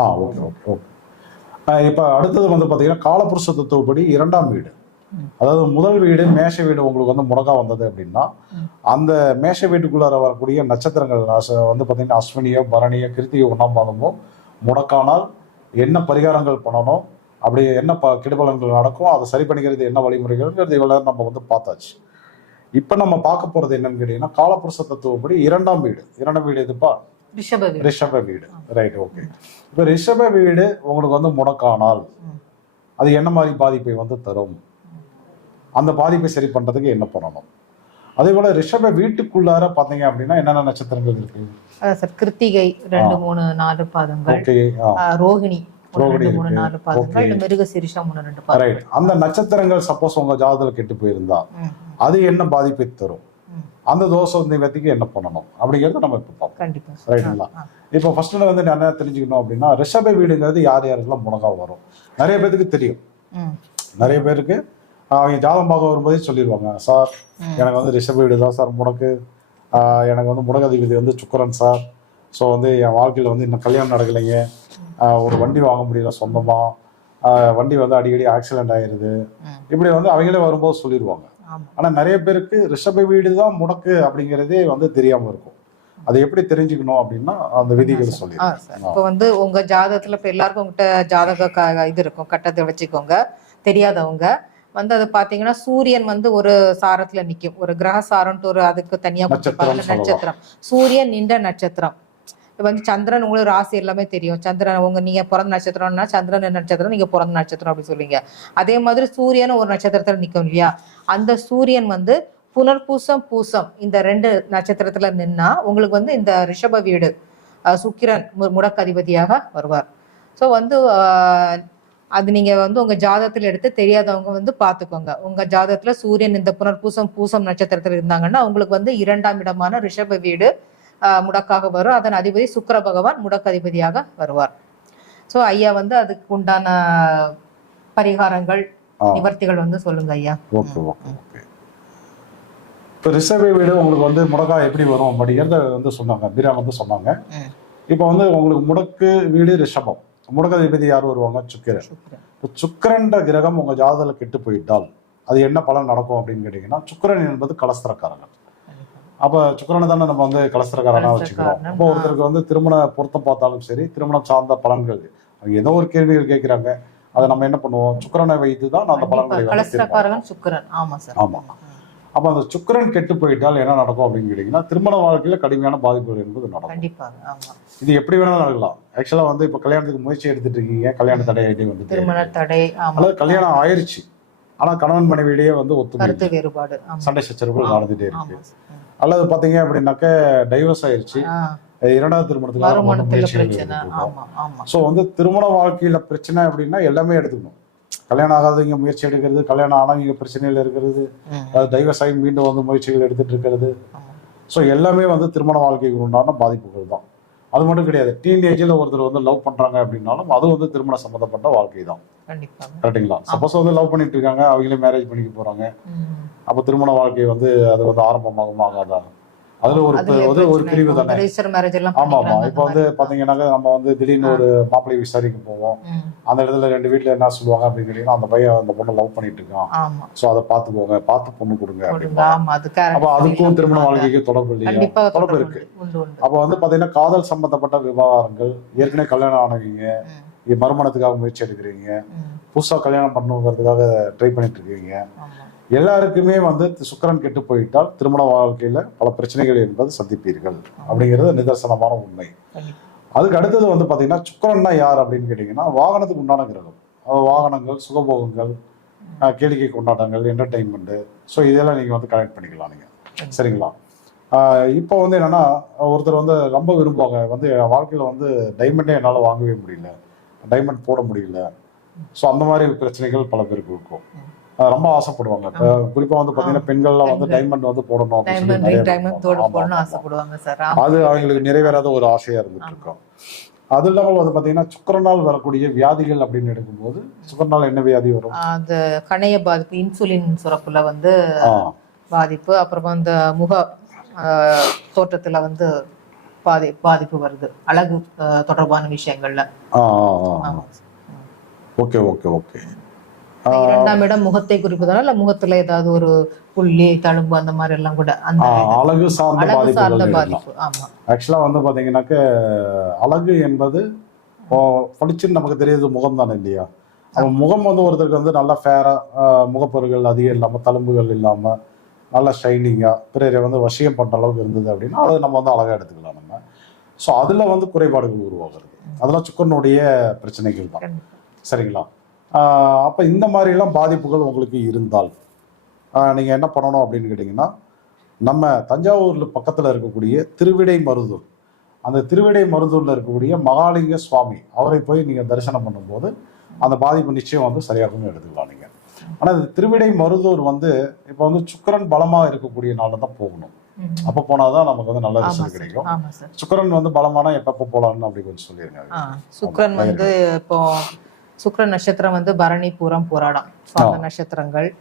ஆ okay okay okay. இப்போ அடுத்தது வந்து பார்த்தீங்கன்னா காலபுருஷத்துவப்படி இரண்டாம் வீடு. அதாவது முதல் வீடு மேஷ வீடு உங்களுக்கு வந்து முடக்கா வந்தது அப்படின்னா அந்த மேஷ வீட்டுக்குள்ளார வரக்கூடிய நட்சத்திரங்கள் வந்து பார்த்தீங்கன்னா அஸ்வினியோ பரணியோ கிருத்தியோ ஒன்றாம் பாதமோ முடக்கானால் என்ன பரிகாரங்கள் பண்ணணும் அப்படி என்ன ப கெடுபலன்கள் நடக்கும் அதை சரி பண்ணிக்கிறது என்ன வழிமுறைகள்ங்கிறது இவ்வளோ நம்ம வந்து பார்த்தாச்சு. இப்போ நம்ம பார்க்க போகிறது என்னன்னு கேட்டிங்கன்னா காலபுருஷ தத்துவப்படி இரண்டாம் வீடு. இரண்டாம் வீடு எதுப்பா? ரிஷப வீடு. ரைட் ஓகே இப்போ ரிஷப வீடு உங்களுக்கு வந்து முடக்கானால் அது என்ன மாதிரி பாதிப்பை வந்து தரும்? அந்த பாதிப்பை சரி பண்றதுக்கு என்ன பண்ணணும்? அதே போல ரிஷப வீட்டுக்குள்ளார பாத்தீங்க அப்படின்னா என்னென்ன நட்சத்திரங்கள் இருக்கு? சார் கிருத்திகை ரெண்டு மூணு நாலு பாதங்கள். ரோகிணி அந்த நட்சத்திரங்கள் சப்போஸ் உங்க ஜாதகத்துல கெட்டு போயிருந்தா அது என்ன பாதிப்பை தரும். அந்த தோஷ நிவர்த்திக்கு என்ன பண்ணணும்? அப்படிங்கறத நம்ம இப்போ பார்ப்போம். கண்டிப்பா. சார். ரைட்டுங்களா. இப்போ ஃபர்ஸ்ட் வந்து நான் என்ன தெரிஞ்சுக்கணும் அப்படின்னா ரிஷப வீடுங்கிறது யார் யாருக்கெல்லாம் முடக்கா வரும்? நிறைய பேருக்கு தெரியும். நிறைய பேருக்கு அவங்க ஜாதகம் பார்க்க வரும்போதே சொல்லிடுவாங்க சார். எனக்கு வந்து ரிஷப வீடு தான் சார் முடக்கு எனக்கு வந்து முடகதிபதி வந்து சுக்கரன் சார். ஸோ வந்து என் வாழ்க்கையில் வந்து இன்னும் கல்யாணம் நடக்கலைங்க. ஒரு வண்டி வாங்க முடியல சொந்தமாக வண்டி வந்து அடிக்கடி ஆக்சிடென்ட் ஆயிருது. ம். இப்படி வந்து அவங்களே வரும்போது சொல்லிடுவாங்க ஆமா. ஆனால் நிறைய பேருக்கு ரிஷப வீடு தான் முடக்கு அப்படிங்கிறதே வந்து தெரியாமல் இருக்கும். அதை எப்படி தெரிஞ்சுக்கணும் அப்படின்னா அந்த விதிகள். சொல்லிடுறேன் இப்போ வந்து உங்க ஜாதகத்துல இப்ப எல்லாருக்கும் உங்ககிட்ட ஜாதக இது இருக்கும் கட்டத்தை வச்சுக்கோங்க. தெரியாதவங்க. வந்து அது பாத்தீங்கன்னா சூரியன் வந்து ஒரு சாரத்துல நிக்கும். ஒரு கிரக சாரம்ட்டு ஒரு அதுக்கு தனியா நட்சத்திரம். சூரியன் நின்ற நட்சத்திரம். இப்போ வந்து சந்திரன் உங்களுக்கு ராசி எல்லாமே தெரியும். சந்திரன் உங்க நீங்க பிறந்த நட்சத்திரம்னா சந்திரன் என்ன நட்சத்திரம் நீங்க பிறந்த நட்சத்திரம் அப்படின்னு சொல்லுவீங்க. அதே மாதிரி சூரியன் ஒரு நட்சத்திரத்துல நிக்கும் இல்லையா? அந்த சூரியன் வந்து புனர்பூசம் பூசம் இந்த ரெண்டு நட்சத்திரத்துல நின்னா உங்களுக்கு வந்து இந்த ரிஷப வீடு சுக்கிரன் மு- வருவார். ஸோ வந்து அது நீங்க வந்து உங்க ஜாதகத்துல எடுத்து தெரியாதவங்க வந்து பாத்துக்கோங்க. உங்க ஜாதகத்துல சூரியன் இந்த புனர்பூசம் பூசம் நட்சத்திரத்துல இருந்தாங்கன்னா உங்களுக்கு வந்து இரண்டாம் இடமான ரிஷப வீடு முடக்காக வரும். அதன் அதிபதி சுக்கிர பகவான் முடக்கு அதிபதியாக வருவார். ஸோ ஐயா வந்து அதுக்கு உண்டான பரிகாரங்கள். நிவர்த்திகள் வந்து சொல்லுங்க ஐயா. Okay okay okay. இப்போ ரிஷப வீடு உங்களுக்கு வந்து முடக்கா எப்படி வரும் அப்படிங்கிறத வந்து சொன்னாங்க. மீரா வந்து சொன்னாங்க. இப்போ வந்து உங்களுக்கு முடக்கு வீடு ரிஷபம். முடக்கதிபதி யார் வருவாங்க? சுக்கிரன். இப்போ சுக்கிரன்ற கிரகம் உங்க ஜாதகத்தில் கெட்டு போயிட்டால் அது என்ன பலன் நடக்கும் அப்படின்னு கேட்டிங்கன்னா சுக்கிரன் என்பது கலஸ்திரக்காரகன் அப்போ சுக்கிரனை தானே நம்ம வந்து கலஸ்திரக்காரனா வச்சுக்கிறோம். அப்போ ஒருத்தருக்கு வந்து திருமண பொருத்தம் பார்த்தாலும் சரி திருமணம் சார்ந்த பலன்கள் அவங்க ஏதோ ஒரு கேள்விகள் கேட்குறாங்க அதை நம்ம என்ன பண்ணுவோம்? சுக்கிரனை வைத்து தான் அந்த பலன்களை சுக்கிரன். ஆமா சார். அப்போ அந்த சுக்கிரன் கெட்டு போயிட்டால் என்ன நடக்கும் அப்படின்னு கேட்டிங்கன்னா திருமண வாழ்க்கையில கடுமையான பாதிப்புகள் என்பது நடக்கும். இது எப்படி வேணாலும் நடக்கலாம். ஆக்சுவலா வந்து இப்போ கல்யாணத்துக்கு முயற்சி எடுத்துட்டு இருக்கீங்க கல்யாண தடை ஆகிட்டே வந்து திருமண தடை அல்லது கல்யாணம் ஆயிருச்சு. ஆனா கணவன் மனைவியிலேயே வந்து கருத்து இல்லை. வேறுபாடு சண்டை சச்சரவுகள் நடந்துட்டே இருக்கு. அல்லது பாத்தீங்க அப்படின்னாக்க டைவர்ஸ் ஆயிருச்சு. ஆ, இரண்டாவது திருமணத்துக்கு ஸோ வந்து திருமண வாழ்க்கையில பிரச்சனை அப்படின்னா எல்லாமே எடுத்துக்கணும். கல்யாணம் ஆகாதவங்க முயற்சி எடுக்கிறது கல்யாணம் ஆனவங்க பிரச்சனையில இருக்கிறது அதாவது டைவர்ஸ் ஆகி மீண்டும் வந்து முயற்சிகள் எடுத்துட்டு இருக்கிறது. ஸோ எல்லாமே வந்து திருமண வாழ்க்கைக்கு உண்டான பாதிப்புகள் தான். அது மட்டும் கிடையாது. டீனேஜில் ஒருத்தர் வந்து லவ் பண்றாங்க அப்படின்னாலும் அது வந்து திருமண சம்பந்தப்பட்ட வாழ்க்கை தான். கரெக்டுங்களா சப்போஸ் வந்து லவ் பண்ணிட்டு இருக்காங்க அவங்களே மேரேஜ் பண்ணிக்க போறாங்க. அப்போ திருமண வாழ்க்கை வந்து அது வந்து ஆரம்பமாகுமா ஆகாதா? அதுல ஒரு ஒரு பிரிவு. தானே? ஆமா ஆமா இப்போ வந்து. பாத்தீங்கன்னாக்க நம்ம வந்து திடீர்னு ஒரு மாப்பிள்ளை விசாரிக்க போவோம். அந்த இடத்துல ரெண்டு வீட்ல என்ன சொல்லுவாங்க அப்படின்னு கேட்டீங்கன்னா அந்த பையன் அந்த பொண்ணை லவ் பண்ணிட்டு இருக்கான். ஸோ அதை பார்த்துக்கோங்க. பார்த்து பொண்ணு கொடுங்க அப்போ அதுக்கும் திருமண. வாழ்க்கைக்கு தொடர்பு இல்லையா? தொடர்பு இருக்கு. அப்போ வந்து பாத்தீங்கன்னா காதல் சம்பந்தப்பட்ட விவகாரங்கள் ஏற்கனவே கல்யாணம் ஆனவங்க மறுமணத்துக்காக முயற்சி எடுக்கிறீங்க. புதுசா கல்யாணம் பண்ணுங்கிறதுக்காக ட்ரை பண்ணிட்டு இருக்கீங்க. எல்லாருக்குமே வந்து சுக்கிரன் கெட்டு போயிட்டால் திருமண வாழ்க்கையில பல பிரச்சனைகள் என்பது சந்திப்பீர்கள். அப்படிங்கிறது நிதர்சனமான உண்மை. அதுக்கு அடுத்தது வந்து பாத்தீங்கன்னா சுக்கிரன்னா யார் அப்படின்னு கேட்டீங்கன்னா வாகனத்துக்கு உண்டான கிரகம். வாகனங்கள் சுகபோகங்கள் கேளிக்கை கொண்டாட்டங்கள் என்டர்டைன்மெண்ட் ஸோ இதெல்லாம் நீங்க வந்து கனெக்ட் பண்ணிக்கலாம் நீங்க. சரிங்களா? இப்போ வந்து என்னன்னா ஒருத்தர் வந்து ரொம்ப விரும்புவாங்க. வந்து வாழ்க்கையில வந்து டைமண்டே என்னால் வாங்கவே முடியல. டைமண்ட் போட முடியல. ஸோ அந்த மாதிரி பிரச்சனைகள் பல பேருக்கு இருக்கும். ரொம்ப ஆசைப்படுவாங்க. இப்போ குறிப்பாக வந்து பார்த்தீங்கன்னா பெண்கள்லாம் வந்து டைமண்ட் வந்து போடணும். அது அவங்களுக்கு நிறைவேறாத ஒரு ஆசையா இருந்துட்டு இருக்கும் அது இல்லாமல் வந்து பார்த்தீங்கன்னா சுக்கரனால் வரக்கூடிய வியாதிகள் அப்படின்னு எடுக்கும்போது சுக்கரனால் என்ன வியாதி வரும்? அந்த கணைய பாதிப்பு இன்சுலின் சுரப்புல வந்து பாதிப்பு அப்புறமா அந்த முக ஆஹ், தோற்றத்துல வந்து பாதி பாதிப்பு வருது. அழகு தொடர்பான விஷயங்கள்ல. Okay okay okay. இரண்டாம் இடம் முகத்தை குறிப்பதால இல்ல முகத்துல ஏதாவது ஒரு புள்ளி தழும்பு அந்த மாதிரி எல்லாம் கூட அந்த அழகு சார்ந்த அழகு பாதிப்பு ஆமா. ஆக்சுவலாக வந்து பார்த்தீங்கன்னாக்க அழகு என்பது பளிச்சுன்னு நமக்கு தெரியுது முகம் தானே இல்லையா? அப்போ முகம் வந்து ஒருத்தருக்கு வந்து நல்லா ஃபேராக முகப்பொருள்கள் அதிகம் இல்லாமல் தழும்புகள் இல்லாமல் நல்லா ஷைனிங்காக பிறரை வந்து வசியம் பண்ணுற அளவுக்கு இருந்தது அப்படின்னா அதை நம்ம வந்து அழகாக எடுத்துக்கலாம் நம்ம. ஸோ அதில் வந்து குறைபாடுகள் உருவாகிறது. அதெல்லாம் சுக்கரனுடைய பிரச்சனைகள் தான். சரிங்களா? அப்போ இந்த மாதிரிலாம் பாதிப்புகள் உங்களுக்கு இருந்தால் நீங்கள் என்ன பண்ணணும் அப்படின்னு கேட்டிங்கன்னா நம்ம தஞ்சாவூரில் பக்கத்தில் இருக்கக்கூடிய திருவிடை மருதூர் அந்த திருவிடை மருதூரில் இருக்கக்கூடிய மகாலிங்க சுவாமி அவரை போய் நீங்கள் தரிசனம் பண்ணும்போது அந்த பாதிப்பு நிச்சயம் வந்து சரியாகும்னு எடுத்துக்கலாம் நீங்கள் ஆனால் இந்த திருவிடை மருதூர் வந்து இப்போ வந்து சுக்கிரன் பலமாக இருக்கக்கூடிய நாளில் தான் போகணும். அப்போ போனால் தான் நமக்கு வந்து நல்ல ரிசல்ட் கிடைக்கும். சுக்கிரன் வந்து பலமானா எப்பப்போ போகலான்னு அப்படி கொஞ்சம் ஆ, சுக்கிரன் வந்து இப்போ சுக்கிரன் நட்சத்திரம் வந்து பரணி பூரம் புராடம். அந்த நட்சத்திரங்கள்.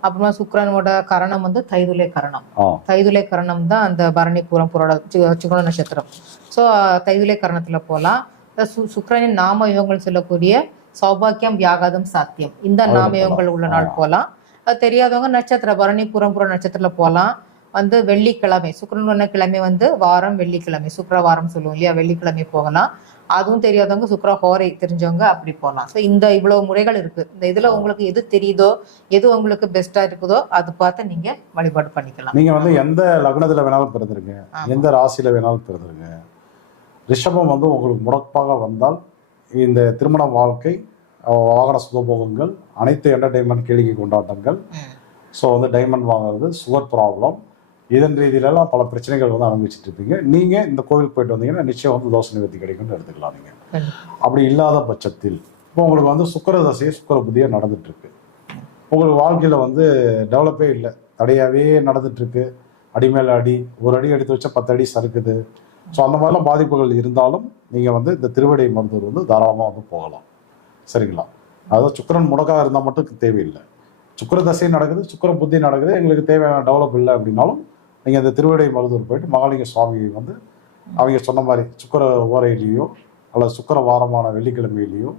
அப்புறமா சுக்கிரனோட கரணம் வந்து தைதுலை கரணம். தைதுலை கரணம் தான் அந்த பரணி பூரம் புராடம் சுக்கிர நட்சத்திரம். ஸோ தைதுலை கரணத்துல போகலாம் இந்த சு- சுக்கிரனின் நாம யுகங்கள் சொல்லக்கூடிய சௌபாக்கியம் வியாகாதம் சாத்தியம். இந்த அதுல நாம யுகங்கள் உள்ள நாள் ஆ. போகலாம் அது தெரியாதவங்க நட்சத்திர பரணி புற நட்சத்திரத்துல போகலாம் வந்து வெள்ளிக்கிழமை சுக்கிரன் கிழமை வந்து வாரம் வெள்ளிக்கிழமை சுக்கிரவாரம் சொல்லுவோம் இல்லையா? வெள்ளிக்கிழமை போகலாம். அதுவும் தெரியாதவங்க சுக்கிர ஹோரை தெரிஞ்சவங்க அப்படி போகலாம் ஸோ இந்த இவ்வளவு முறைகள் இருக்கு. இந்த இதுல உங்களுக்கு எது தெரியுதோ எது உங்களுக்கு பெஸ்டா இருக்குதோ அது பார்த்து நீங்க வழிபாடு பண்ணிக்கலாம். நீங்க வந்து எந்த லக்னத்துல வேணாலும் பிறந்திருங்க. எந்த ராசியில வேணாலும் பிறந்திருங்க. ரிஷபம் வந்து உங்களுக்கு முடப்பாக வந்தால் இந்த திருமண வாழ்க்கை வாகன சுகபோகங்கள் அனைத்து என்டர்டைன்மெண்ட் கேளிக்கை கொண்டாட்டங்கள். ஸோ வந்து டைமண்ட் வாங்குறது சுகர் ப்ராப்ளம் இதன் ரீதியிலலாம் பல பிரச்சனைகள் வந்து அனுபவிச்சுட்டு இருப்பீங்க. நீங்க இந்த கோவிலுக்கு போயிட்டு வந்தீங்கன்னா நிச்சயம் வந்து தோசை நிவர்த்தி கிடைக்கும்னு எடுத்துக்கலாம் நீங்க கண்டிப்பா. அப்படி இல்லாத பட்சத்தில் இப்போ உங்களுக்கு வந்து சுக்கர தசையே சுக்கர புத்தியே நடந்துட்டு இருக்கு உங்களுக்கு வாழ்க்கையில வந்து டெவலப்பே இல்லை. தடையாவே நடந்துட்டு இருக்கு அடி மேல அடி ஒரு அடி எடுத்து வச்சா பத்து அடி சறுக்குது. ஸோ அந்த மாதிரிலாம் பாதிப்புகள் இருந்தாலும் நீங்க வந்து இந்த திருவடை மருத்துவர் வந்து தாராளமாக வந்து போகலாம். சரிங்களா? அதாவது சுக்கரன் முடக்காக இருந்தால் மட்டும் தேவையில்லை. சுக்கர தசை நடக்குது சுக்கர புத்தி நடக்குது. எங்களுக்கு தேவையான டெவலப் இல்லை அப்படின்னாலும் நீங்கள் அந்த திருவிடை மருத்துவர் போயிட்டு மகாலிங்க சுவாமியை வந்து அவங்க சொன்ன மாதிரி சுக்கர ஓரையிலேயோ அல்லது சுக்கர வாரமான வெள்ளிக்கிழமையிலேயோ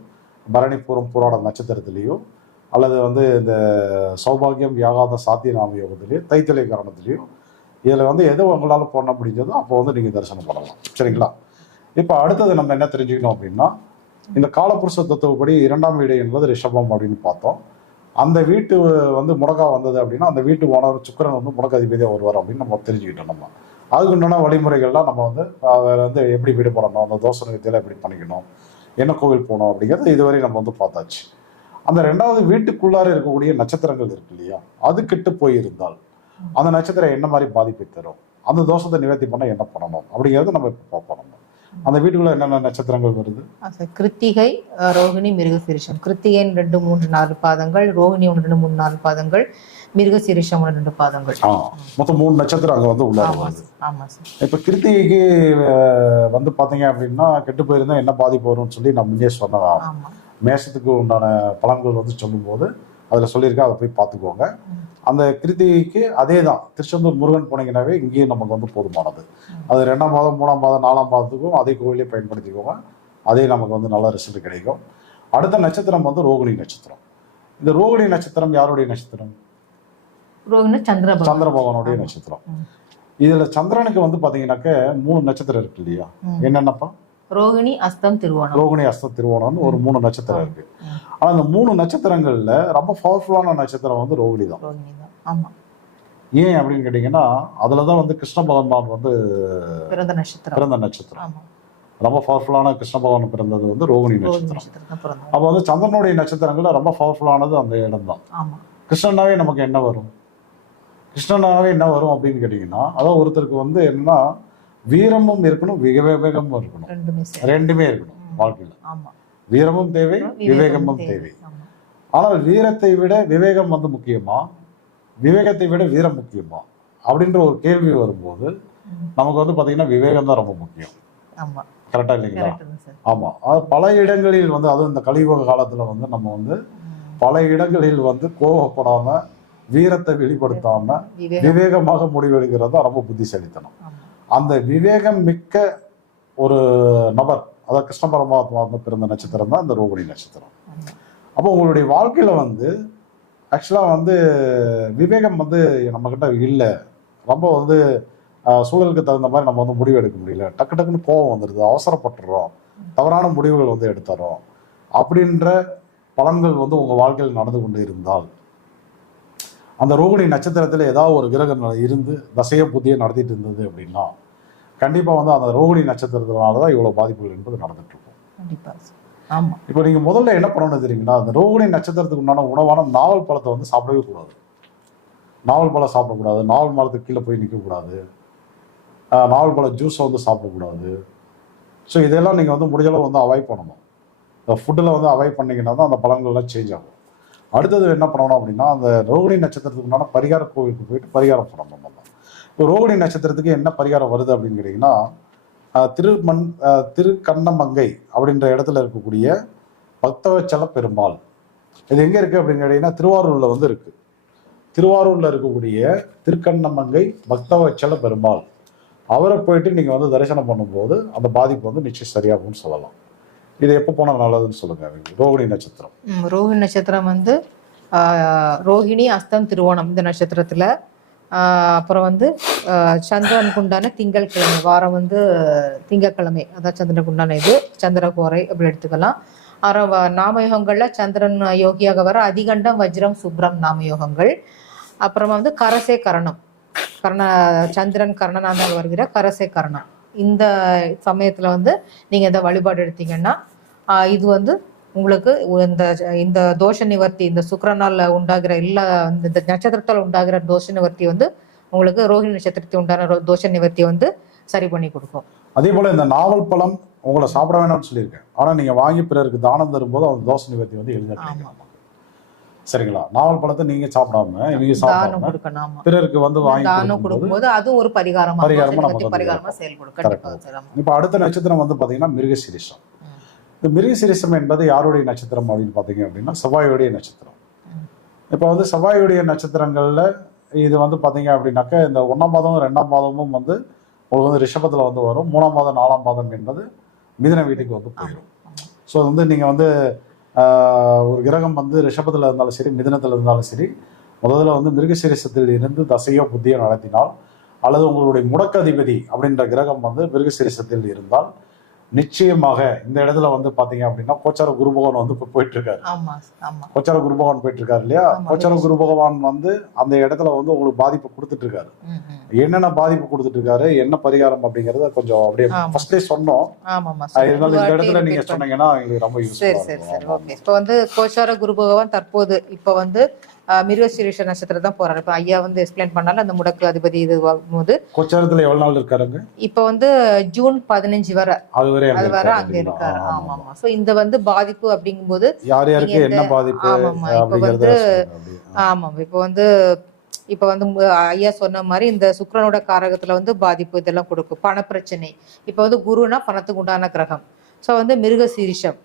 பரணிபுரம் புராட நட்சத்திரத்திலேயோ அல்லது வந்து இந்த சௌபாகியம் யாகாத சாத்தியநாம யோகத்திலேயோ தைத்தலை கரணத்திலேயோ இதில் வந்து எது உங்களால் போட முடிஞ்சதோ அப்போ வந்து நீங்கள் தரிசனம் பண்ணலாம். சரிங்களா? இப்போ அடுத்தது நம்ம என்ன தெரிஞ்சுக்கணும் அப்படின்னா இந்த காலபுருஷ தத்துவப்படி இரண்டாம் வீடு என்பது ரிஷபம் அப்படின்னு பார்த்தோம். அந்த வீட்டு வந்து முடக்கா வந்தது அப்படின்னா அந்த வீட்டு ஓனர் சுக்கிரன் வந்து முடக்க அதிபதியாக வருவார் அப்படின்னு நம்ம தெரிஞ்சுக்கிட்டோம் நம்ம. அதுக்குண்டான வழிமுறைகள்லாம் நம்ம வந்து அதில் வந்து எப்படி வீடு போடணும் அந்த தோசை நிறுத்தியில் எப்படி பண்ணிக்கணும் என்ன கோவில் போகணும் அப்படிங்கிறது இதுவரை நம்ம வந்து பார்த்தாச்சு. அந்த ரெண்டாவது வீட்டுக்குள்ளார இருக்கக்கூடிய நட்சத்திரங்கள் இருக்கு இல்லையா? அது கெட்டு போயிருந்தால் அந்த நட்சத்திரம் என்ன மாதிரி பாதிப்பை தரும்? அந்த தோஷத்தை நிவர்த்தி பண்ண என்ன பண்ணணும்? அப்படிங்கிறது நம்ம இப்போ பார்ப்போம். அந்த வீட்டுக்குள்ள என்னென்ன நட்சத்திரங்கள் வருது? கிருத்திகை ரோகிணி மிருகசீரிஷம். கிருத்திகையின் ரெண்டு மூன்று நாலு பாதங்கள் ரோகிணி ஒன்று ரெண்டு மூணு நாலு பாதங்கள் மிருகசீரிஷம் ஒன்று ரெண்டு பாதங்கள். மொத்தம் மூணு நட்சத்திரம் அங்கே வந்து உள்ளார ஆமா வருது. சார் இப்போ கிருத்திகைக்கு வந்து பார்த்தீங்க அப்படின்னா கெட்டு போயிருந்தா என்ன பாதிப்பு வரும்னு சொல்லி நான் முன்னே சொன்னேன் ஆமா. மேஷத்துக்கு உண்டான பலன்கள் வந்து சொல்லும்போது அதில் சொல்லியிருக்கேன் அதை போய் பார்த்துக்கோங்க. அந்த கிருத்திகைக்கு அதே தான் திருச்செந்தூர் முருகன் போனீங்கன்னாவே இங்கேயும் நமக்கு வந்து போதுமானது. அது ரெண்டாம் மாதம் மூணாம் மாதம் நாலாம் மாதத்துக்கும் அதே கோவிலே பயன்படுத்திக்கோங்க. அதே நமக்கு வந்து நல்ல ரிசல்ட் கிடைக்கும். அடுத்த நட்சத்திரம் வந்து ரோகிணி நட்சத்திரம். இந்த ரோகிணி நட்சத்திரம் யாருடைய நட்சத்திரம்? ரோகிணி சந்திர பகவான். சந்திர பகவானுடைய ஆமா. நட்சத்திரம். இதுல சந்திரனுக்கு வந்து பாத்தீங்கன்னாக்க மூணு நட்சத்திரம் இருக்கு இல்லையா. என்னென்னப்பா? ரோகிணி அஸ்தம் திருவோணம். ரோகிணி அஸ்த திருவோணம்னு ஒரு மூணு நட்சத்திரம் இருக்கு. ம். ஆனா அந்த மூணு நட்சத்திரங்கள்ல ரொம்ப பவர்ஃபுல்லான நட்சத்திரம் வந்து ரோகிணி தான் ரோகிணி தான் ஆமா. ஏன் அப்படின்னு கேட்டீங்கன்னா அதுலதான் வந்து கிருஷ்ண பகவான் வந்து பிறந்த நட்சத்திரம். பிறந்த நட்சத்திரம். ரொம்ப பவர்ஃபுல்லான கிருஷ்ண பகவான் பிறந்தது வந்து ரோகிணி நட்சத்திரம். தான் அப்போ வந்து சந்திரனுடைய நட்சத்திரங்கள்ல ரொம்ப பவர்ஃபுல்லானது அந்த இடம் தான் கிருஷ்ணனாவே நமக்கு என்ன வரும்? கிருஷ்ணனாவே என்ன வரும் அப்படின்னு கேட்டீங்கன்னா அதான் ஒருத்தருக்கு வந்து என்னன்னா வீரமும் இருக்கணும் விவேகமும் இருக்கணும். ரெண்டுமே இருக்கணும். வாழ்க்கையில. ஆமா. வீரமும் தேவை விவேகமும் தேவை. ஆனால் வீரத்தை விட விவேகம் வந்து முக்கியமா? விவேகத்தை விட வீரம் முக்கியமா? அப்படின்ற ஒரு கேள்வி வரும்போது. நமக்கு வந்து பாத்தீங்கன்னா விவேகம் தான் ரொம்ப முக்கியம். ஆமா. கரெக்டா இல்லைங்களா? ஆமா. பல இடங்களில் வந்து அதுவும் இந்த கலியுக காலத்துல வந்து நம்ம வந்து பல இடங்களில் வந்து கோவப்படாம வீரத்தை வெளிப்படுத்தாம விவேகம். விவேகமாக முடிவெடுக்கிறது ரொம்ப புத்திசாலித்தனம். அந்த விவேகம் மிக்க ஒரு நபர் அதாவது கிருஷ்ண பரமாத்மா வந்து பிறந்த நட்சத்திரம் தான் இந்த ரோகிணி நட்சத்திரம். அப்போ உங்களுடைய வாழ்க்கையில வந்து ஆக்சுவலாக வந்து விவேகம் வந்து நம்மக்கிட்ட இல்லை. ரொம்ப வந்து சூழலுக்கு தகுந்த மாதிரி நம்ம வந்து முடிவு எடுக்க முடியல. டக்கு டக்குன்னு கோபம் வந்துடுது அவசரப்பட்டுறோம். தவறான முடிவுகள் வந்து எடுத்துறோம். அப்படின்ற பலன்கள் வந்து உங்கள் வாழ்க்கையில் நடந்து கொண்டு இருந்தால் அந்த ரோகிணி நட்சத்திரத்தில் ஏதாவது ஒரு கிரகம் இருந்து தசைய புத்திய நடத்திட்டு இருந்தது அப்படின்னா கண்டிப்பாக வந்து அந்த ரோகிணி நட்சத்திரத்தினால தான் இவ்வளோ பாதிப்புகள் என்பது நடந்துட்டு இருக்கும் கண்டிப்பா ஆமா. இப்போ நீங்க முதல்ல என்ன பண்ணணும் தெரியுங்களா? அந்த ரோகிணி நட்சத்திரத்துக்கு உண்டான உணவான நாவல் பழத்தை வந்து சாப்பிடவே கூடாது. நாவல் பழம் சாப்பிடக்கூடாது. நாவல் மரத்துக்கு கீழே போய் நிற்கக்கூடாது நாவல் பழ ஜூஸை வந்து சாப்பிடக்கூடாது. ஸோ இதெல்லாம் நீங்கள் வந்து முடிஞ்ச அளவு வந்து அவாய்ட் பண்ணணும். இந்த ஃபுட்டில் வந்து அவாய்ட் பண்ணீங்கன்னா தான் அந்த பலன்கள்லாம் சேஞ்ச் ஆகும். அடுத்தது என்ன பண்ணணும் அப்படின்னா அந்த ரோகிணி நட்சத்திரத்துக்கு உண்டான பரிகார கோவிலுக்கு போயிட்டு பரிகாரம் பண்ணணும் ரோகிணி நட்சத்திரத்துக்கு என்ன பரிகாரம் வருது அப்படின்னு கேட்டிங்கன்னா திருமண் திருக்கண்ணமங்கை அப்படின்ற இடத்துல இருக்கக்கூடிய பக்தவச்சல பெருமாள். இது எங்கே இருக்குது அப்படின்னு கேட்டீங்கன்னா திருவாரூரில் வந்து இருக்குது திருவாரூரில் இருக்கக்கூடிய திருக்கண்ணமங்கை பக்தவச்சல பெருமாள். அவரை போயிட்டு நீங்கள் வந்து தரிசனம் பண்ணும்போது அந்த பாதிப்பு வந்து நிச்சயம் சரியாகும்னு சொல்லலாம். இது எப்போ போனால் நல்லதுன்னு சொல்லுங்க ரோகிணி நட்சத்திரம். ரோகிணி நட்சத்திரம் வந்து ரோகிணி ரோஹிணி அஸ்தம் திருவோணம் இந்த நட்சத்திரத்தில் அப்புறம் வந்து சந்திரனுக்கு உண்டான திங்கட்கிழமை வாரம் வந்து திங்கட்கிழமை அதான் சந்திரனுக்கு உண்டான இது சந்திரகோரை அப்படி எடுத்துக்கலாம். அப்புறம் வ- சந்திரன் யோகியாக வர அதிகண்டம் வஜ்ரம் சுப்ரம் நாமயோகங்கள். அப்புறமா வந்து கரசே கரணம். கர்ண சந்திரன் கர்ணனாக வருகிற கரசே கரணம். இந்த சமயத்தில் வந்து நீங்கள் இந்த வழிபாடு எடுத்தீங்கன்னா இது வந்து உங்களுக்கு இந்த இந்த தோஷ நிவர்த்தி இந்த சுக்கிரனால உண்டாகிற எல்லா இந்த நட்சத்திரத்தால் உண்டாகிற தோஷ நிவர்த்தி வந்து உங்களுக்கு ரோஹிணி நட்சத்திரத்தை உண்டான தோஷ நிவர்த்தி வந்து சரி பண்ணி கொடுக்கும். அதே போல இந்த நாவல் பழம் உங்களை சாப்பிட வேணாம்னு சொல்லியிருக்கேன். ஆனா நீங்க வாங்கி பிறருக்கு தானம் தரும்போது அந்த தோசை நிவர்த்தி வந்து எளிதாக. சரிங்களா? நாவல் பழத்தை நீங்க சாப்பிடாம இவங்க சாப்பிடாம பிறருக்கு வந்து வாங்கி தானம் கொடுக்கும்போது அதுவும் ஒரு பரிகாரமா பரிகாரமா தோஷ நமக்கு பரிகாரமா செயல்படும். இப்போ அடுத்த நட்சத்திரம் வந்து பாத்தீங்கன்னா மிருகசீரிஷம். இந்த மிருகசீரிஷம் என்பது யாருடைய நட்சத்திரம் அப்படின்னு பாத்தீங்க அப்படின்னா செவ்வாயுடைய நட்சத்திரம். இப்போ வந்து செவ்வாயுடைய நட்சத்திரங்கள்ல இது வந்து பாத்தீங்க அப்படின்னாக்க இந்த ஒன்றாம் மாதம் ரெண்டாம் மாதமும் வந்து உங்களுக்கு வந்து ரிஷபத்துல வந்து வரும். மூணாம் மாதம் நாலாம் மாதம் என்பது மிதுன வீட்டுக்கு வந்து போயிடும் ஸோ வந்து நீங்கள் வந்து ஒரு கிரகம் வந்து ரிஷபத்தில் இருந்தாலும் சரி மிதுனத்தில் இருந்தாலும் சரி முதல்ல வந்து மிருகசீரிசத்தில் இருந்து தசையோ புத்தியோ நடத்தினால் அல்லது உங்களுடைய முடக்க அதிபதி அப்படின்ற கிரகம் வந்து மிருகசீரிசத்தில் இருந்தால் நிச்சயமாக இந்த இடத்துல வந்து பார்த்தீங்க அப்படின்னா கோச்சார குரு பகவான் வந்து இப்போ போயிட்டு இருக்காரு கோச்சார குரு பகவான் போயிட்டு இருக்காரு இல்லையா. கோச்சார குரு பகவான் வந்து அந்த இடத்துல வந்து உங்களுக்கு பாதிப்பு கொடுத்துட்டு இருக்காரு. என்னென்ன பாதிப்பு கொடுத்துட்டு இருக்காரு என்ன பரிகாரம் அப்படிங்கறத கொஞ்சம் அப்படியே. ஃபர்ஸ்டே சொன்னோம். இருந்தாலும் இந்த இடத்துல நீங்க. சொன்னீங்கன்னா எங்களுக்கு ரொம்ப சரி யூஸ்ஃபுல்லா சரி சரி. இருக்கும் ஓகே இப்போ வந்து கோச்சார குரு பகவான் தற்போது இப்போ வந்து மிருகசீரிஷ நட்சத்திரம் தான் போறாரு. இப்போ ஐயா வந்து எக்ஸ்பிளைன் பண்ணாலும் அந்த முடக்கு அதிபதி இது போது. கொச்சாரத்துல எவ்வளவு நாள் இருக்காருங்க இப்போ வந்து ஜூன் பதினஞ்சு வரை அது வரை அது அங்க வரை இருக்காரு அங்க இல்லைங்களா? இருக்காரு. ஆமா, ஆமா. சோ இந்த வந்து பாதிப்பு அப்படிங்கும்போது யார் யாருக்கு என்ன பாதிப்பு ஆமாமா, இப்ப வந்து- இப்போ வந்து இப்போ வந்து மு- ஐயா சொன்ன மாதிரி இந்த சுக்கிரனோட காரகத்துல வந்து பாதிப்பு இதெல்லாம் கொடுக்கும். பணப்பிரச்சனை. இப்போ வந்து குருனா பணத்துக்கு உண்டான கிரகம். ஸோ வந்து மிருக சீரிஷம்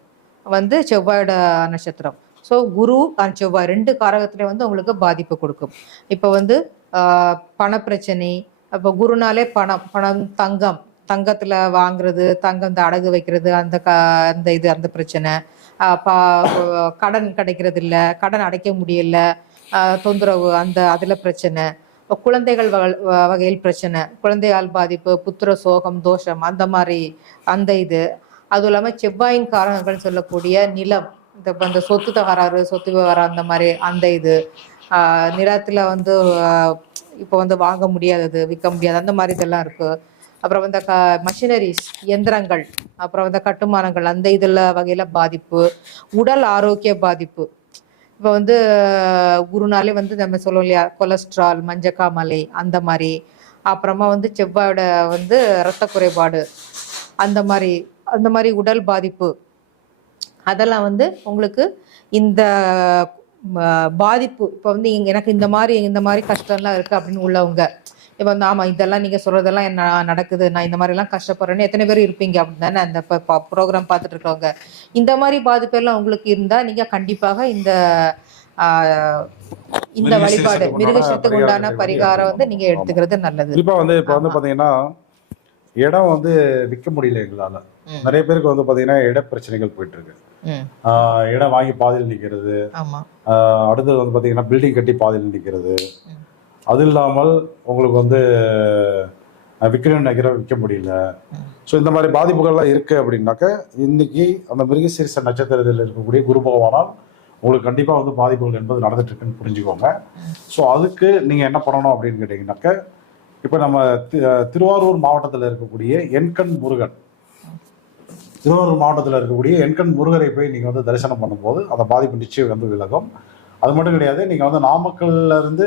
வந்து செவ்வாயோட நட்சத்திரம். ஸோ குரு அண்ட் செவ்வாய் ரெண்டு காரகத்துல வந்து உங்களுக்கு பாதிப்பு கொடுக்கும். இப்போ வந்து பணப்பிரச்சனை அப்போ குருனாலே பணம் பணம் தங்கம். தங்கத்தில் வாங்குறது தங்கம் இந்த அடகு வைக்கிறது அந்த க அந்த இது அந்த பிரச்சனை. பா- கடன் கிடைக்கிறது இல்லை கடன் அடைக்க முடியல தொந்தரவு அந்த அதில் பிரச்சனை. குழந்தைகள் வக- வகையில் பிரச்சனை. குழந்தையால் பாதிப்பு புத்திர சோகம் தோஷம் அந்த மாதிரி அந்த இது. அதுவும் இல்லாமல் செவ்வாயின் காரணங்கள் சொல்லக்கூடிய நிலம். இந்த இப்போ இந்த சொத்து தகராறு சொத்து விவகாரம் அந்த மாதிரி அந்த இது நிலத்தில் நிலத்துல வந்து இப்போ வந்து வாங்க முடியாதது விற்க முடியாது அந்த மாதிரி இதெல்லாம் இருக்கு. அப்புறம் வந்து க மஷினரிஸ் எந்திரங்கள் அப்புறம் வந்து கட்டுமானங்கள் அந்த இதில் வகையில பாதிப்பு உடல் ஆரோக்கிய பாதிப்பு. இப்போ வந்து குருனாலே வந்து நம்ம சொல்லுவோம் இல்லையா கொலஸ்ட்ரால் மஞ்சக்காமலை அந்த மாதிரி. அப்புறமா வந்து செவ்வாயோட வந்து இரத்த குறைபாடு அந்த மாதிரி அந்த மாதிரி உடல் பாதிப்பு. அதெல்லாம் வந்து உங்களுக்கு இந்த பாதிப்பு இப்போ வந்து இங்க- எனக்கு இந்த மாதிரி இந்த மாதிரி கஷ்டம்லாம் இருக்கு அப்படின்னு உள்ளவங்க இப்போ வந்து ஆமா இதெல்லாம் நீங்க சொல்றதெல்லாம் என்ன நடக்குது நான் இந்த மாதிரி எல்லாம் கஷ்டப்படுறேன்னு எத்தனை பேர் இருப்பீங்க அப்படின்னு தானே அந்த ப்ரோக்ராம் பார்த்துட்டு இருக்கவங்க இந்த மாதிரி பாதிப்பு எல்லாம் உங்களுக்கு இருந்தா நீங்க கண்டிப்பாக இந்த ஆஹ், இந்த வழிபாடு மிருகசத்துக்கு உண்டான பரிகாரம் வந்து. நீங்க எடுத்துக்கிறது நல்லது குறிப்பா வந்து இப்ப வந்து ஆமா. பாத்தீங்கன்னா இடம் வந்து விற்க முடியல எங்களால. நிறைய பேருக்கு வந்து பாத்தீங்கன்னா இட பிரச்சனைகள் போயிட்டு இருக்கு இடம் வாங்கி பாதியில் நிற்கிறது அடுத்தது வந்து பாத்தீங்கன்னா பில்டிங் கட்டி பாதியில் நிற்கிறது ம். அது இல்லாமல் உங்களுக்கு வந்து விற்கணும் நினைக்கிற விற்க முடியல. ஸோ இந்த மாதிரி பாதிப்புகள்லாம் இருக்கு அப்படின்னாக்க இன்னைக்கு அந்த மிருகசீரிச நட்சத்திரத்தில் இருக்கக்கூடிய குரு பகவானால் உங்களுக்கு கண்டிப்பாக வந்து பாதிப்புகள் என்பது நடந்துட்டு இருக்குன்னு புரிஞ்சுக்கோங்க ஸோ அதுக்கு நீங்கள் என்ன பண்ணணும் அப்படின்னு கேட்டிங்கனாக்க இப்போ நம்ம திருவாரூர் மாவட்டத்தில் இருக்கக்கூடிய எண்கண் முருகன் திருவாரூர் மாவட்டத்தில் இருக்கக்கூடிய எண்கண் முருகரை போய் நீங்கள் வந்து தரிசனம் பண்ணும்போது அந்த பாதிப்பு நிச்சயம் வந்து விலகும் அது மட்டும் கிடையாது நீங்கள் வந்து நாமக்கல்ல இருந்து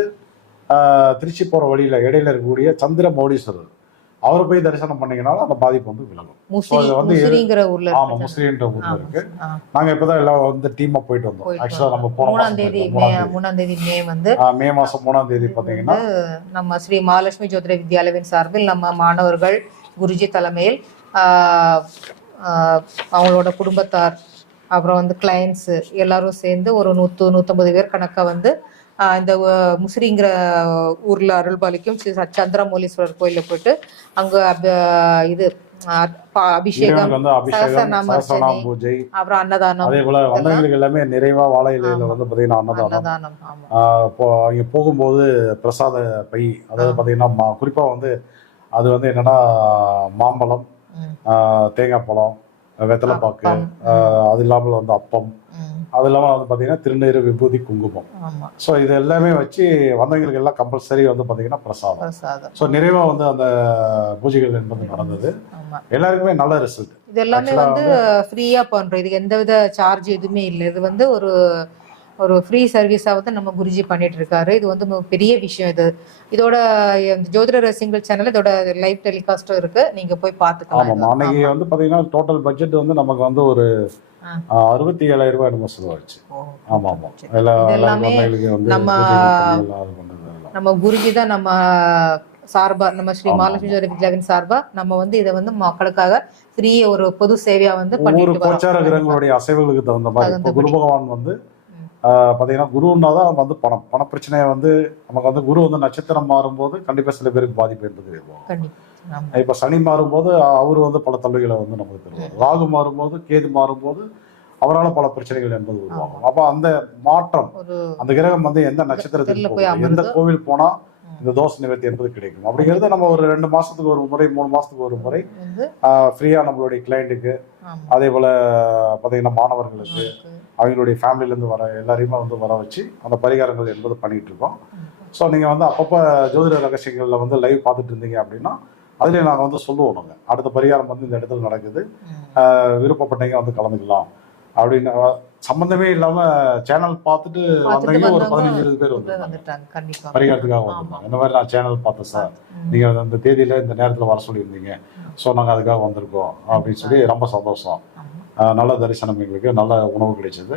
ஆஹ், திருச்சி போகிற வழியில் இடையில இருக்கக்கூடிய சந்திர மௌலீஸ்வரர் அவரை போய் தரிசனம் பண்ணீங்கனாலும் அந்த பாதிப்பு வந்து விலகும் வந்து ஆமா. முஸ்லீம்ன்ற ஊர்ல. இருக்கு நாங்க இப்பதான் எல்லாம் வந்து டீமா போயிட்டு வந்தோம் ஆக்சுவலா நம்ம போன மூணாம் தேதி. மூணாம் தேதி மே வந்து மே மாசம் மூணாம் தேதி பாத்தீங்கன்னா நம்ம ஸ்ரீ மகாலட்சுமி ஜோதிட வித்யாலயவின் சார்பில் நம்ம மாணவர்கள் குருஜி தலைமையில் அவங்களோட குடும்பத்தார் அப்புறம் வந்து கிளைண்ட்ஸ் எல்லாரும் சேர்ந்து ஒரு நூத்து நூத்தம்பது பேர் கணக்கா வந்து இந்த முசிறிங்கிற ஊர்ல அருள்பாலிக்கும் ஸ்ரீ சந்திரமௌலீஸ்வரர் கோயில்ல போயிட்டு அங்க இது அபிஷேகம். பூஜை அப்புறம் அன்னதானம் அதே போல வந்தவங்களுக்கு எல்லாமே நிறைவா வாழை இலையில. வந்து பாத்தீங்கன்னா அன்னதானம் இப்போ அங்க போகும்போது பிரசாத பை அதாவது. பாத்தீங்கன்னா குறிப்பா வந்து அது வந்து என்னன்னா மாம்பழம் தேங்காய் பழம். ஆஹ் அது இல்லாமல் வந்து அப்பம். அது இல்லாமல் வந்து பாத்தீங்கன்னா திருநீர் விபூதி குங்குமம். ஸோ இது எல்லாமே வச்சு வந்தவங்களுக்கு எல்லாம் கம்பல்சரி வந்து பாத்தீங்கன்னா பிரசாதம். ஸோ நிறைவா வந்து அந்த பூஜைகள் என்பது நடந்தது. எல்லாருக்குமே நல்ல ரிசல்ட் இது எல்லாமே வந்து ஃப்ரீயா பண்றோம். இதுக்கு எந்தவித சார்ஜ் எதுவுமே இல்லை. இது வந்து ஒரு ஒரு ஃப்ரீ சர்வீஸா வந்து நம்ம குருஜி பண்ணிட்டு இருக்காரு இது வந்து பெரிய விஷயம் இது இதோட இந்த ஜோதிட சிங்கிள் சேனல் இதோட லைவ் டெலிகாஸ்டும் இருக்கு நீங்க போய் பாத்துக்கலாம். அன்னைக்கு. வந்து பாத்தீங்கன்னா டோட்டல் பட்ஜெட் வந்து நமக்கு வந்து ஒரு அறுபத்தி ஏழாயிரம் ரூபாய் என்னமோ செலவாச்சு. ஆமா ஆமா எல்லாமே நம்ம-. நம்ம குருஜி தான் நம்ம சார்பா நம்ம ஸ்ரீ மகாலட்சுமி வித்யாவின் சார்பா நம்ம வந்து இதை வந்து மக்களுக்காக ஃப்ரீ ஒரு பொது சேவையா வந்து பண்ணிட்டு கோச்சார வரோம் கிரகங்களுடைய அசைவுகளுக்கு தகுந்த மாதிரி. குரு பகவான் வந்து பாத்தீங்கன்னா குருன்னா தான் வந்து பணம் பண பிரச்சனையை வந்து நமக்கு வந்து குரு வந்து நட்சத்திரம் மாறும்போது கண்டிப்பா சில பேருக்கு பாதிப்பு என்பது இருக்கும். இப்ப சனி மாறும்போது அவர் வந்து பல தள்ளுகளை வந்து நமக்கு தருவார் ராகு மாறும்போது கேது மாறும்போது அவரால் பல பிரச்சனைகள் என்பது உருவாகும் அப்ப அந்த மாற்றம் அந்த கிரகம் வந்து எந்த போகுது, எந்த. கோவில் போனா ம். இந்த தோஷ நிவர்த்தி என்பது கிடைக்கும் அப்படிங்கிறது நம்ம ஒரு ரெண்டு மாசத்துக்கு ஒரு முறை மூணு மாசத்துக்கு ஒரு முறை ஃப்ரீயா நம்மளுடைய கிளைண்ட்டுக்கு அதே போல பாத்தீங்கன்னா மாணவர்களுக்கு. அவங்களுடைய ஃபேமிலில இருந்து வர எல்லாரையுமே வந்து வர வச்சு அந்த பரிகாரங்கள் என்பது பண்ணிட்டு இருக்கோம். ஸோ நீங்க வந்து அப்பப்போ ஜோதிட ரகசியங்கள்ல வந்து லைவ் பார்த்துட்டு இருந்தீங்க அப்படின்னா அதுலேயே நாங்கள் வந்து சொல்லுவோம் நாங்கள் அடுத்த பரிகாரம் வந்து இந்த இடத்துல நடக்குது. விருப்பப்பட்டீங்க வந்து கலந்துக்கலாம். அப்படின்னு அஹ், சம்பந்தமே இல்லாம சேனல் பார்த்துட்டு வந்தவங்க ஒரு பதினஞ்சு இருபது பேர் வந்து பரிகாரத்துக்காக ஆமா. வந்திருக்காங்க இந்த மாதிரி நான் சேனல் பார்த்தேன் சார். நீங்க அந்த தேதியில இந்த நேரத்துல வர சொல்லியிருந்தீங்க. ஸோ நாங்கள் அதுக்காக வந்திருக்கோம். அப்படின்னு சொல்லி ரொம்ப சந்தோஷம். நல்ல தரிசனம் எங்களுக்கு நல்ல உணவு கிடைச்சது.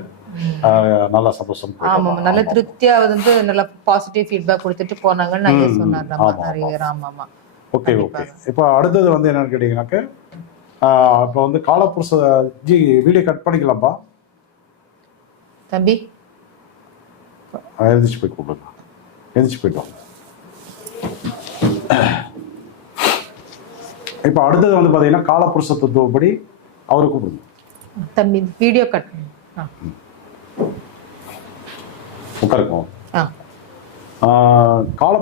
நல்ல சந்தோஷம் ஆமா நல்ல திருப்தியா வந்து நல்ல பாசிட்டிவ் ஃபீட்பேக் கொடுத்துட்டு போனாங்கன்னு நிறைய. சொன்னார் நம்ம ஆமா, ஆமா. Okay okay. இப்போ அடுத்தது வந்து என்னன்னு கேட்டீங்கன்னாக்க இப்போ வந்து காலப்புருஷ ஜி வீடியோ கட் பண்ணிக்கலாம்ப்பா. தம்பி? எழுந்திரிச்சு போய் கூப்பிடுங்க. எழுந்திரிச்சு போயிட்டு இப்போ அடுத்தது வந்து பார்த்தீங்கன்னா காலப்புருஷ தத்துவப்படி அவரை கூப்பிடுங்க. தம்பி வீடியோ கட் ஆ உட்காருக்கோம் ஆ ஆஹ் கால